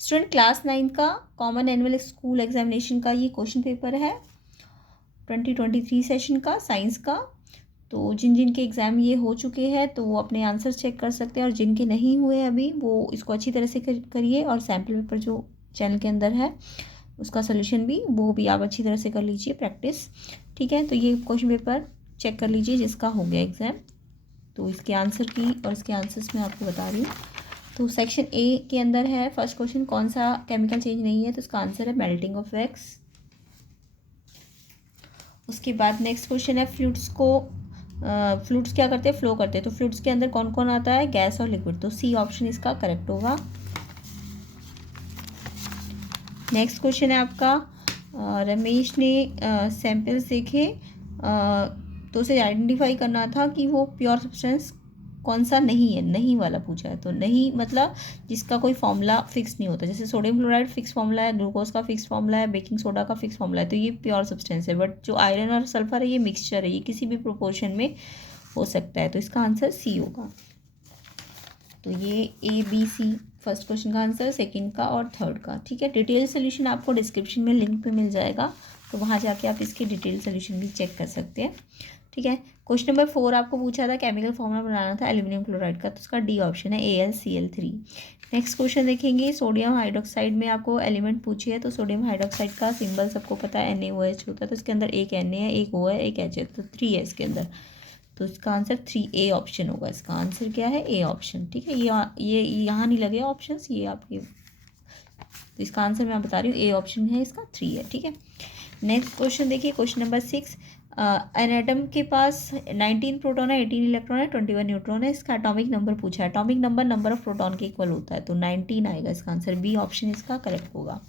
Student class 9 का common annual school examination का ये क्वेश्चन पेपर है 2023 सेशन का साइंस का। तो जिन जिन के एग्ज़ाम ये हो चुके हैं तो वो अपने आंसर चेक कर सकते हैं, और जिनके नहीं हुए अभी वो इसको अच्छी तरह से करिए, और सैम्पल पेपर जो चैनल के अंदर है उसका सोल्यूशन भी वो भी आप अच्छी तरह से कर लीजिए प्रैक्टिस। ठीक है, तो ये क्वेश्चन पेपर चेक कर लीजिए जिसका हो गया एग्ज़ाम। तो इसके आंसर की और इसके आंसर्स मैं आपको बता रही हूँ। तो सेक्शन ए के अंदर है फर्स्ट क्वेश्चन, कौन सा केमिकल चेंज नहीं है, तो इसका आंसर है मेल्टिंग ऑफ वैक्स। उसके बाद नेक्स्ट क्वेश्चन है फ्लूइड्स क्या करते हैं, फ्लो करते हैं, तो फ्लूइड्स के अंदर कौन कौन आता है, गैस और लिक्विड, तो सी ऑप्शन इसका करेक्ट होगा। नेक्स्ट क्वेश्चन है आपका रमेश ने सैंपल्स देखे तो उसे आइडेंटिफाई करना था कि वो प्योर सब्सटेंस कौन सा नहीं है, नहीं वाला पूछा है। तो नहीं मतलब जिसका कोई फॉर्मूला फिक्स नहीं होता, जैसे सोडियम क्लोराइड फिक्स फॉर्मूला है, ग्लूकोज का फिक्स फॉर्मूला है, बेकिंग सोडा का फिक्स फॉर्मूला है, तो ये प्योर सब्सटेंस है। बट जो आयरन और सल्फर है ये मिक्सचर है, ये किसी भी प्रोपोर्शन में हो सकता है, तो इसका आंसर सी होगा। तो ये A B C first question का आंसर, सेकंड का और थर्ड का। ठीक है, डिटेल सोल्यूशन आपको डिस्क्रिप्शन में लिंक पे मिल जाएगा, तो वहाँ जाके आप इसके डिटेल सोल्यूशन भी चेक कर सकते हैं। ठीक है, क्वेश्चन नंबर 4 आपको पूछा था केमिकल फॉर्मूला बनाना था एल्यूमिनियम क्लोराइड का, तो उसका डी ऑप्शन है AlCl3। नेक्स्ट क्वेश्चन देखेंगे, सोडियम हाइड्रोक्साइड में आपको एलिमेंट पूछी है, तो सोडियम हाइड्रोक्साइड का सिंबल सबको पता है NaOH होता है, तो इसके अंदर एक Na है, एक O है, एक H है, तो 3 है इसके अंदर, तो इसका आंसर 3A ऑप्शन होगा। इसका आंसर क्या है, ए ऑप्शन। ठीक है, ये यहाँ नहीं लगे ऑप्शंस, ये आपके, तो इसका आंसर मैं बता रही हूँ ए ऑप्शन है, इसका 3 है। ठीक है, नेक्स्ट क्वेश्चन देखिए, क्वेश्चन नंबर 6, एन एटम के पास 19 प्रोटॉन है, 18 इलेक्ट्रॉन है, 21 न्यूट्रॉन है, इसका एटॉमिक नंबर पूछा है। एटॉमिक नंबर ऑफ प्रोटॉन के इक्वल होता है, तो 19 आएगा। इसका आंसर बी ऑप्शन इसका करेक्ट होगा,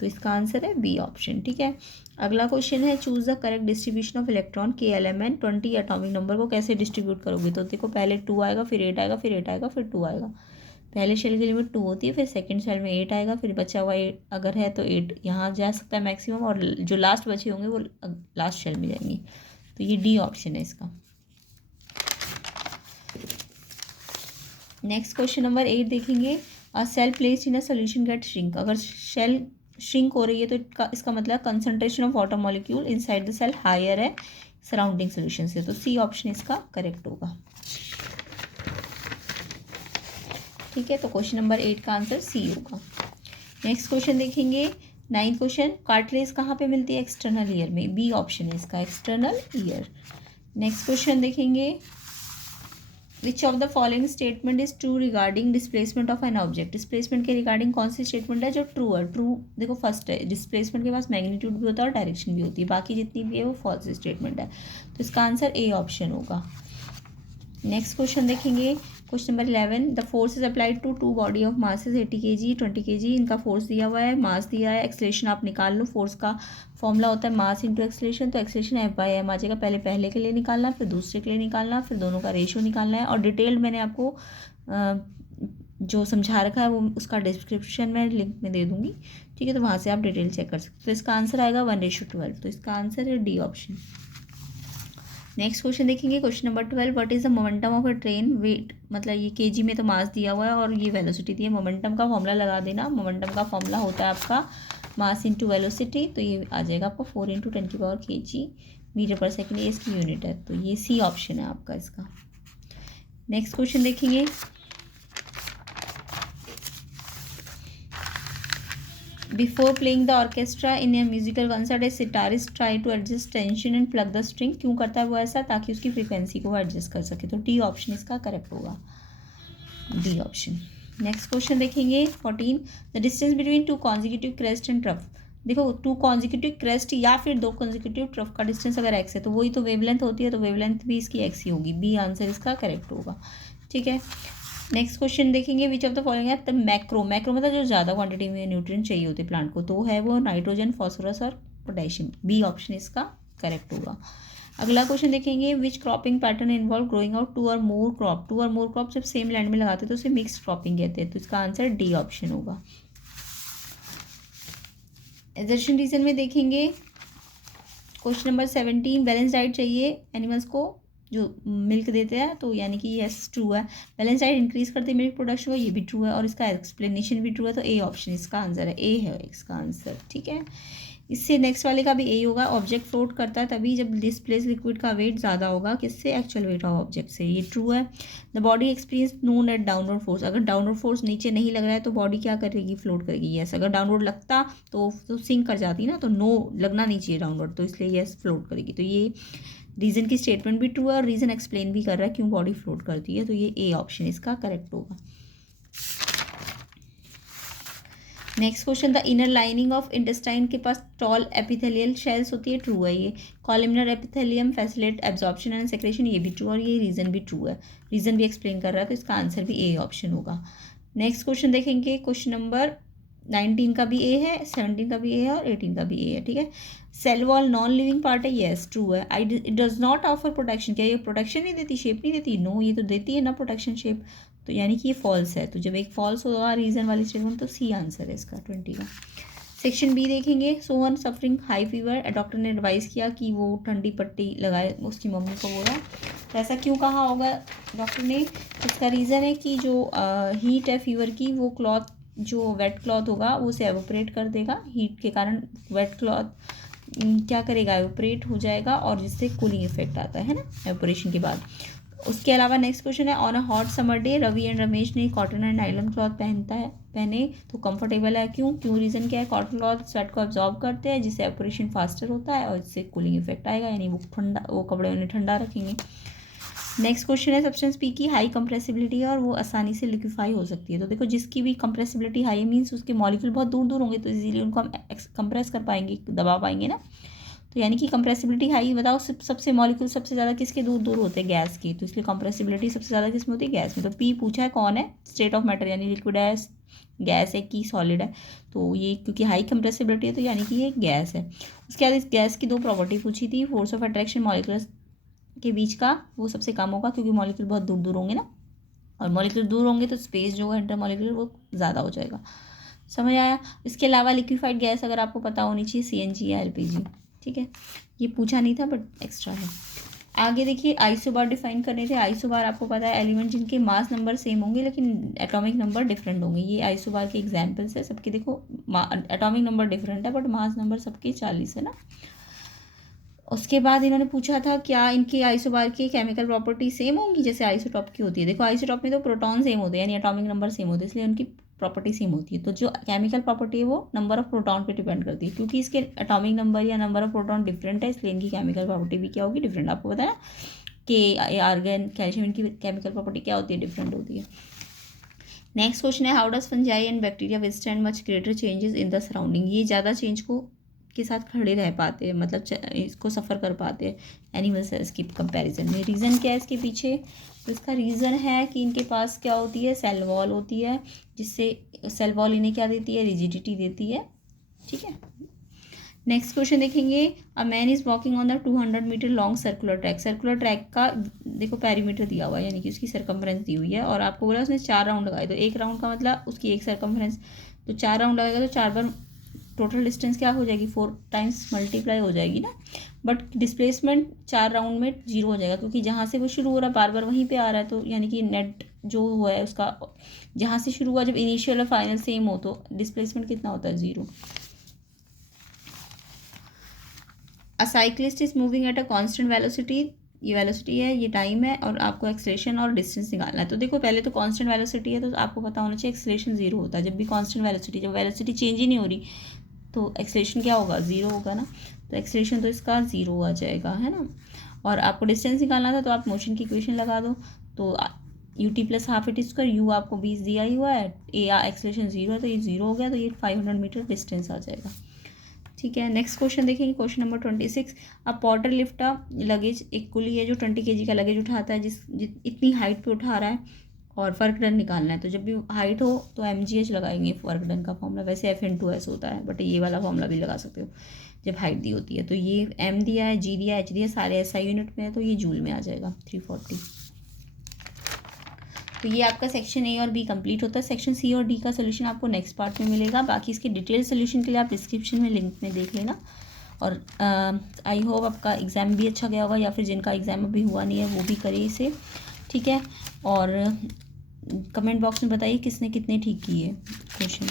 तो इसका आंसर है बी ऑप्शन। ठीक है, अगला क्वेश्चन है choose the correct distribution of electron KLMN 20 atomic number को कैसे डिस्ट्रीब्यूट करोगे, तो देखो पहले 2 आएगा, फिर 8 आएगा, फिर 8 आएगा, फिर 2 आएगा। पहले शेल की लिमिट 2 होती है, फिर सेकंड शेल में 8 आएगा, फिर बचा हुआ 8 अगर है तो 8 यहाँ जा सकता है मैक्सिमम, और जो लास्ट बचे होंगे वो लास्ट शेल में जाएंगे, तो ये डी ऑप्शन है इसका। नेक्स्ट क्वेश्चन नंबर 8 देखेंगे, a cell placed in a solution gets shrink. अगर शेल श्रिंक हो रही है तो इसका मतलब concentration of water molecule inside the cell higher है सराउंडिंग सोल्यूशन से, तो सी ऑप्शन इसका करेक्ट होगा। ठीक है, तो क्वेश्चन नंबर 8 का आंसर सी होगा। नेक्स्ट क्वेश्चन देखेंगे, 9th क्वेश्चन, कार्टिलेज कहाँ पे मिलती है, एक्सटर्नल ईयर में, बी ऑप्शन है इसका एक्सटर्नल ईयर। नेक्स्ट क्वेश्चन देखेंगे, which of the following statement is true regarding displacement of an object. Displacement के रिगार्डिंग कौन सी स्टेटमेंट है जो ट्रू है। ट्रू देखो फर्स्ट है, डिस्प्लेसमेंट के पास मैग्नीट्यूड भी होता है और डायरेक्शन भी होती है, बाकी जितनी भी है वो फॉल्स स्टेटमेंट है, तो इसका आंसर ए ऑप्शन होगा। नेक्स्ट क्वेश्चन देखेंगे, question number 11, the force is applied to two body of masses 80 kg 20 kg, इनका फोर्स दिया हुआ है, मास दिया है, एक्सलेशन आप निकाल लो। फोर्स का फॉर्मूला होता है मास इंटू एक्सलेशन, तो एक्सलेशन F/m आ जाएगा। पहले के लिए निकालना, फिर दूसरे के लिए निकालना, फिर दोनों का रेशियो निकालना है, और डिटेल्ड मैंने आपको जो समझा रखा है वो उसका डिस्क्रिप्शन में लिंक में दे दूँगी। ठीक है, तो वहाँ से आप डिटेल चेक कर सकते हो। तो इसका आंसर आएगा 1:12, तो इसका आंसर है डी ऑप्शन। नेक्स्ट क्वेश्चन देखेंगे, question number 12, what is the momentum of a train. Weight मतलब ये केजी में तो मास दिया हुआ है और ये वेलोसिटी दी है, मोमेंटम का फॉर्मूला लगा देना। मोमेंटम का फॉर्मूला होता है आपका मास इंटू वेलोसिटी, तो ये आ जाएगा आपको 4 × 10⁻³ kg मीटर पर सेकेंड, ये इसकी यूनिट है, तो ये सी ऑप्शन है आपका इसका। नेक्स्ट क्वेश्चन देखेंगे, before playing the orchestra in a musical concert a sitarist try to adjust tension and plug the string. क्यों करता है वो ऐसा, ताकि उसकी फ्रीक्वेंसी को एडजस्ट कर सके, तो डी ऑप्शन इसका करेक्ट होगा, डी ऑप्शन। नेक्स्ट क्वेश्चन देखेंगे 14, the distance between 2 consecutive crest and trough. देखो 2 कॉन्जिक्यूटिव क्रेस्ट या फिर 2 कॉन्जिक्यूटिव ट्रफ का डिस्टेंस अगर x है तो वही तो वेवलेंथ होती है, तो वेवलेंथ भी इसकी x ही होगी, बी आंसर इसका करेक्ट होगा। ठीक है, नेक्स्ट क्वेश्चन देखेंगे, विच ऑफ द फॉलोइंग है द मैक्रो मतलब जो ज़्यादा क्वांटिटी में न्यूट्रिएंट चाहिए होते हैं प्लांट को, तो है वो नाइट्रोजन, फॉस्फोरस और पोटेशियम, बी ऑप्शन इसका करेक्ट होगा। अगला क्वेश्चन देखेंगे, which cropping pattern involve growing out 2 और मोर क्रॉप जब सेम लैंड में लगाते हैं तो उसे मिक्स क्रॉपिंग कहते हैं, तो इसका आंसर डी ऑप्शन होगा। एजर्शन रीजन में देखेंगे, क्वेश्चन नंबर 17, बैलेंस डाइट चाहिए एनिमल्स को जो मिल्क देते हैं, तो यानी कि यस ट्रू है। बैलेंस डाइट इंक्रीज करते हैं मिल्क प्रोडक्शन को, ये भी ट्रू है, और इसका एक्सप्लेनेशन भी ट्रू है। तो ए ऑप्शन इसका आंसर है, ए है इसका आंसर। ठीक है, इससे नेक्स्ट वाले का भी ए होगा। ऑब्जेक्ट फ्लोट करता है तभी जब डिस्प्लेस लिक्विड का वेट ज़्यादा होगा किससे, एक्चुअल वेट ऑफ ऑब्जेक्ट से, ये ट्रू है। The body experience known at downward force, अगर डाउनवर्ड फोर्स नीचे नहीं लग रहा है तो बॉडी क्या करेगी, फ्लोट करेगी। यस, अगर डाउनवर्ड लगता तो सिंक कर जाती ना, तो नो लगना नहीं चाहिए डाउनवर्ड, तो इसलिए यस फ्लोट करेगी। तो ये रीज़न की स्टेटमेंट भी ट्रू है और रीज़न एक्सप्लेन भी कर रहा है क्यों बॉडी फ्लोट करती है, तो ये ए ऑप्शन इसका करेक्ट होगा। Next question, the inner lining of intestine के पास टॉल एपिथेलियल शेल्स होती है, ट्रू है ये। Columnar epithelium facilitate absorption and secretion, ये भी ट्रू, और ये रीज़न भी ट्रू है, रीज़न भी एक्सप्लेन कर रहा है, तो इसका आंसर भी ए ऑप्शन होगा। नेक्स्ट क्वेश्चन देखेंगे, क्वेश्चन नंबर 19 का भी ए है, 17 का भी ए है और 18 का भी ए है। ठीक है, cell wall non living part है, येस ट्रू है। It does not offer protection, क्या ये प्रोटेक्शन नहीं देती, शेप नहीं देती, नो ये तो देती है ना प्रोटेक्शन शेप, तो यानी कि ये फॉल्स है। तो जब एक फॉल्स होगा रीजन वाली स्टेटमेंट, तो सी आंसर है इसका 20 का। सेक्शन बी देखेंगे, Sohan suffering high fever, doctor ने एडवाइस किया कि वो ठंडी पट्टी लगाए, उसकी मम्मी को बोला, तो ऐसा क्यों कहा होगा डॉक्टर ने, इसका रीज़न है कि जो हीट है फीवर की, वो क्लॉथ जो वेट क्लॉथ होगा वो उसे एवोपरेट कर देगा, हीट के कारण वेट क्लॉथ क्या करेगा, एवोपरेट हो जाएगा, और जिससे कूलिंग इफेक्ट आता है ना एवोपरेशन के बाद। उसके अलावा नेक्स्ट क्वेश्चन है, on a hot summer day Ravi and Ramesh ने कॉटन एंड नायलॉन क्लॉथ पहने तो कंफर्टेबल है, क्यों रीज़न क्या है, कॉटन क्लॉथ स्वेट को एब्जॉर्ब करते हैं जिससे एवोपरेशन फास्टर होता है और जिससे कूलिंग इफेक्ट आएगा, यानी वो कपड़े उन्हें ठंडा रखेंगे। नेक्स्ट क्वेश्चन है, सब्सटेंस पी की हाई कंप्रेसिबिलिटी है और वो आसानी से लिक्विफाई हो सकती है, तो देखो जिसकी भी कंप्रेसिबिलिटी हाई है मीन्स उसके मॉलिक्यूल बहुत दूर दूर होंगे, तो इजीली उनको हम कंप्रेस कर पाएंगे, दबा पाएंगे ना, तो यानी कि कंप्रेसिबिलिटी हाई, बताओ सबसे मॉलिक्यूल सबसे ज़्यादा किसके दूर दूर होते हैं, गैस की, तो इसलिए कंप्रेसिबिलिटी सबसे ज़्यादा किस में होती है, गैस में। तो पी पूछा है कौन है, स्टेट ऑफ मैटर, यानी लिक्विड है, गैस है कि सॉलिड है, तो ये क्योंकि हाई कंप्रेसिबिलिटी है तो यानी कि ये गैस है। उसके बाद इस गैस की दो प्रॉपर्टी पूछी थी, फोर्स ऑफ अट्रैक्शन मॉलिक्यूल्स के बीच का वो सबसे कम होगा क्योंकि मॉलिक्यूल बहुत दूर दूर होंगे ना, और मॉलिक्यूल दूर होंगे तो स्पेस जो है इंटर मॉलिक्यूल वो ज़्यादा हो जाएगा, समझ आया। इसके अलावा लिक्विफाइड गैस अगर आपको पता होनी चाहिए, CNG या LPG। ठीक है, ये पूछा नहीं था बट एक्स्ट्रा है। आगे देखिए, आइसोबार डिफाइन करने थे। आइसोबार आपको पता है एलिमेंट जिनके मास नंबर सेम होंगे लेकिन एटॉमिक नंबर डिफरेंट होंगे, ये आइसोबार के एग्जाम्पल्स है सबके। देखो एटॉमिक नंबर डिफरेंट है बट मास नंबर सबके 40 है ना। उसके बाद इन्होंने पूछा था क्या इनके आइसोबार की केमिकल प्रॉपर्टी सेम होंगी जैसे आइसोटॉप की होती है। देखो आइसोटॉप में तो प्रोटॉन सेम होते हैं यानी एटॉमिक नंबर सेम होते हैं, इसलिए उनकी प्रॉपर्टी सेम होती है। तो जो केमिकल प्रॉपर्टी है वो नंबर ऑफ प्रोटॉन पे डिपेंड करती है, क्योंकि इसके एटॉमिक नंबर या नंबर ऑफ प्रोटॉन डिफरेंट है इसलिए इनकी केमिकल प्रॉपर्टी भी क्या होगी, डिफरेंट। आपको पता है कि आर्गन कैल्शियम इनकी केमिकल प्रॉपर्टी क्या होती है, डिफरेंट होती है। नेक्स्ट क्वेश्चन है, how does fungi and bacteria withstand much greater changes in the surrounding. ये ज़्यादा चेंज को के साथ खड़े रह पाते हैं, मतलब इसको सफ़र कर पाते हैं एनिमल सेल्स की कंपैरिजन में। रीज़न क्या है इसके पीछे, तो इसका रीज़न है कि इनके पास क्या होती है, सेल वॉल होती है, जिससे सेल वॉल इन्हें क्या देती है, रिजिडिटी देती है। ठीक है, नेक्स्ट क्वेश्चन देखेंगे, a man is walking on the 200 metre long circular track. Circular track का देखो पेरीमीटर दिया हुआ है यानी कि उसकी सर्कम्फ्रेंस दी हुई है, और आपको बोला उसने 4 राउंड लगाए, तो एक राउंड का मतलब उसकी एक सर्कम्फ्रेंस, तो 4 राउंड लगाएगा तो 4 बार टोटल डिस्टेंस क्या हो जाएगी, 4 टाइम्स मल्टीप्लाई हो जाएगी ना। बट डिस्प्लेसमेंट 4 राउंड में 0 हो जाएगा क्योंकि जहाँ से वो शुरू हो रहा है बार बार वहीं पे आ रहा है, तो यानी कि नेट जो हुआ है उसका जहाँ से शुरू हुआ, जब इनिशियल और फाइनल सेम हो तो डिस्प्लेसमेंट कितना होता है, 0। अ cyclist is moving at a constant velocity, ये वेलोसिटी है, ये टाइम है, और आपको एक्सेलरेशन और डिस्टेंस निकालना है। तो देखो पहले तो कांस्टेंट वेलोसिटी है तो आपको पता होना चाहिए एक्सेलरेशन 0 होता है। जब भी कांस्टेंट वेलोसिटी, जब वेलोसिटी चेंज ही नहीं हो रही तो एक्सेलरेशन क्या होगा, 0 होगा ना, तो एक्सेलरेशन तो इसका 0 आ जाएगा, है ना। और आपको डिस्टेंस निकालना था तो आप मोशन की इक्वेशन लगा दो, तो ut plus half it square, you आपको 20 दिया ही हुआ है, ए एक्सेलरेशन 0 है तो ये 0 हो गया, तो ये 500 मीटर डिस्टेंस आ जाएगा। ठीक है, नेक्स्ट क्वेश्चन देखेंगे, क्वेश्चन नंबर 26। अब पॉटर लिफ्ट अ लगेज, एक कुली है जो 20 kg का लगेज उठाता है, इतनी हाइट पे उठा रहा है, और वर्क डन निकालना है। तो जब भी हाइट हो तो MGH लगाएंगे वर्क डन का फॉर्मूला, वैसे F/2S होता है बट ये वाला फॉर्मूला भी लगा सकते हो जब हाइट दी होती है। तो ये M दिया है, G दिया है, H दिया है, सारे SI यूनिट में है तो ये जूल में आ जाएगा 340। तो ये आपका सेक्शन A और B कंप्लीट होता है। सेक्शन C और D का सोल्यूशन आपको नेक्स्ट पार्ट में मिलेगा, बाकी इसके डिटेल सोल्यूशन के लिए आप डिस्क्रिप्शन में लिंक में देख लेना। और आई होप आपका एग्ज़ाम भी अच्छा गया होगा, या फिर जिनका एग्ज़ाम अभी हुआ नहीं है वो भी करिए इसे, ठीक है। और कमेंट बॉक्स में बताइए किसने कितने ठीक किए क्वेश्चन।